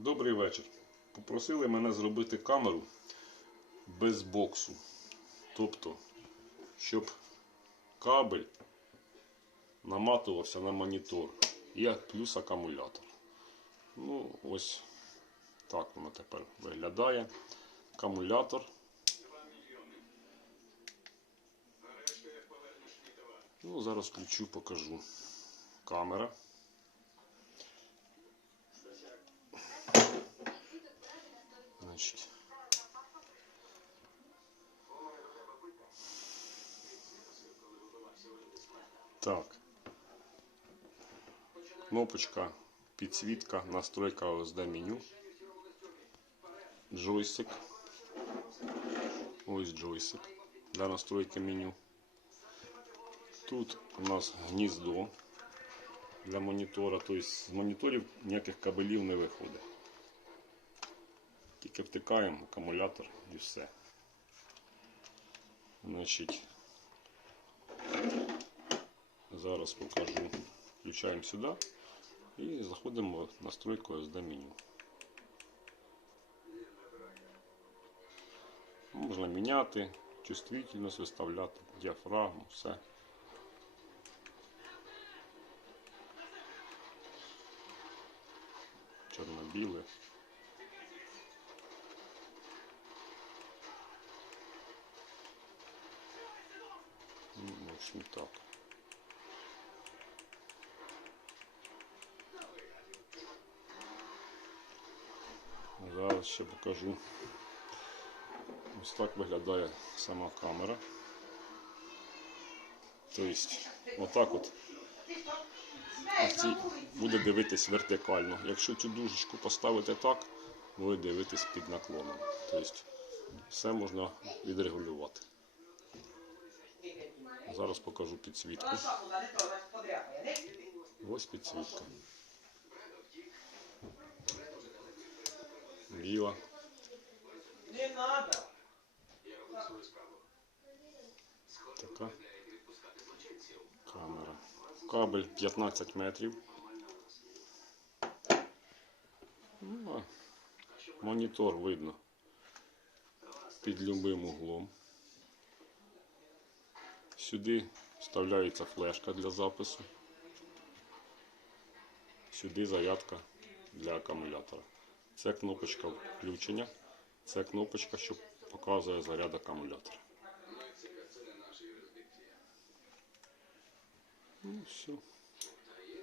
Добрий вечір. Попросили мене зробити камеру без боксу. Тобто, щоб кабель наматувався на монітор і плюс акумулятор. Ну, ось так воно тепер виглядає. Акумулятор. Ну, зараз включу, покажу. Камера. Значить. Так. Кнопочка, підсвітка, настройка OSD меню. Джойстик. Ось джойстик для настройки меню. Тут у нас гніздо для монітора. Тобто з моніторів ніяких кабелів не виходить. Тільки втикаємо акумулятор і все. Значить, зараз покажу. Включаємо сюди і заходимо в настройку SD меню. Можна міняти, чувствительність виставляти, діафрагму, все. Чорно-біле. Ну, в общем так. Зараз ще покажу. Ось так виглядає сама камера. Тобто, отак от буде дивитись вертикально. Якщо цю дужечку поставити так, буде дивитись під наклоном. Тобто, все можна відрегулювати. Зараз покажу підсвітку. Ось підсвітка. Надо. Така камера. Кабель 15 метрів. Ну, монітор видно під любим углом. Сюди вставляється флешка для запису. Сюди зарядка для акумулятора. Це кнопочка включення. Це кнопочка, що показує заряд акумулятора. Ну, все.